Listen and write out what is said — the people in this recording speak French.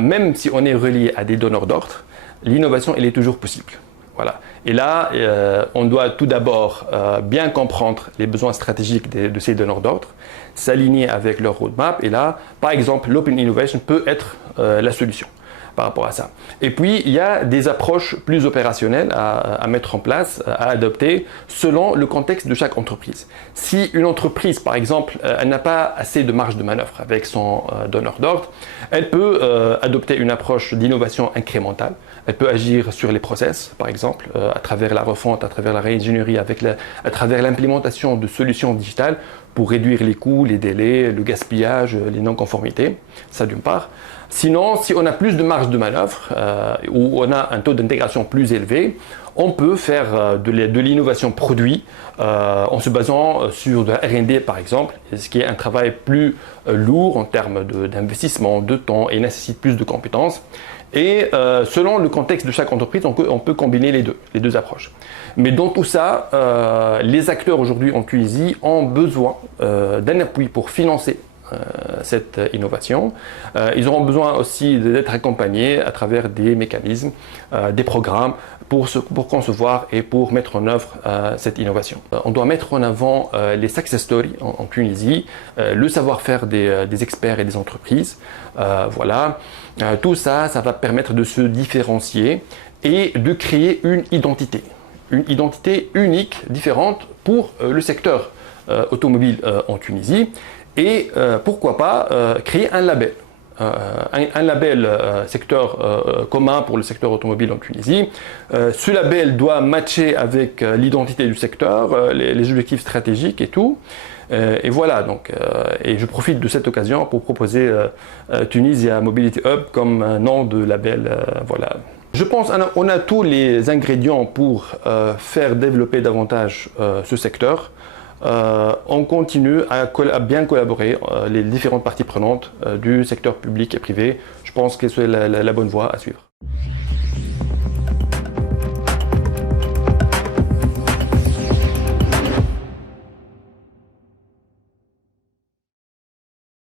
Même si on est relié à des donneurs d'ordre, l'innovation elle est toujours possible. Voilà. Et là, on doit tout d'abord bien comprendre les besoins stratégiques de ces donneurs d'ordre, s'aligner avec leur roadmap. Et là, par exemple, l'Open Innovation peut être la solution par rapport à ça. Et puis, il y a des approches plus opérationnelles à mettre en place, à adopter, selon le contexte de chaque entreprise. Si une entreprise, par exemple, elle n'a pas assez de marge de manœuvre avec son donneur d'ordre, elle peut adopter une approche d'innovation incrémentale. Elle peut agir sur les process, par exemple, à travers la refonte, à travers la réingénierie, à travers l'implémentation de solutions digitales pour réduire les coûts, les délais, le gaspillage, les non-conformités. Ça d'une part. Sinon, si on a plus de marge de manœuvre ou on a un taux d'intégration plus élevé, on peut faire de l'innovation produit en se basant sur de la R&D par exemple, ce qui est un travail plus lourd en termes d'investissement, de temps et nécessite plus de compétences. Et selon le contexte de chaque entreprise, on peut combiner les deux approches. Mais dans tout ça, les acteurs aujourd'hui en Tunisie ont besoin d'un appui pour financer cette innovation. Ils auront besoin aussi d'être accompagnés à travers des mécanismes, des programmes pour concevoir et pour mettre en œuvre cette innovation. On doit mettre en avant les success stories en Tunisie, le savoir-faire des experts et des entreprises. Voilà. Tout ça, ça va permettre de se différencier et de créer une identité unique, différente pour le secteur automobile en Tunisie. Et pourquoi pas créer un label. Un label secteur commun pour le secteur automobile en Tunisie. Ce label doit matcher avec l'identité du secteur, les objectifs stratégiques et tout. Et voilà, donc, et je profite de cette occasion pour proposer Tunisia Mobility Hub comme nom de label. Voilà. Je pense qu'on a tous les ingrédients pour faire développer davantage ce secteur. On continue à bien collaborer, les différentes parties prenantes du secteur public et privé. Je pense que c'est la bonne voie à suivre.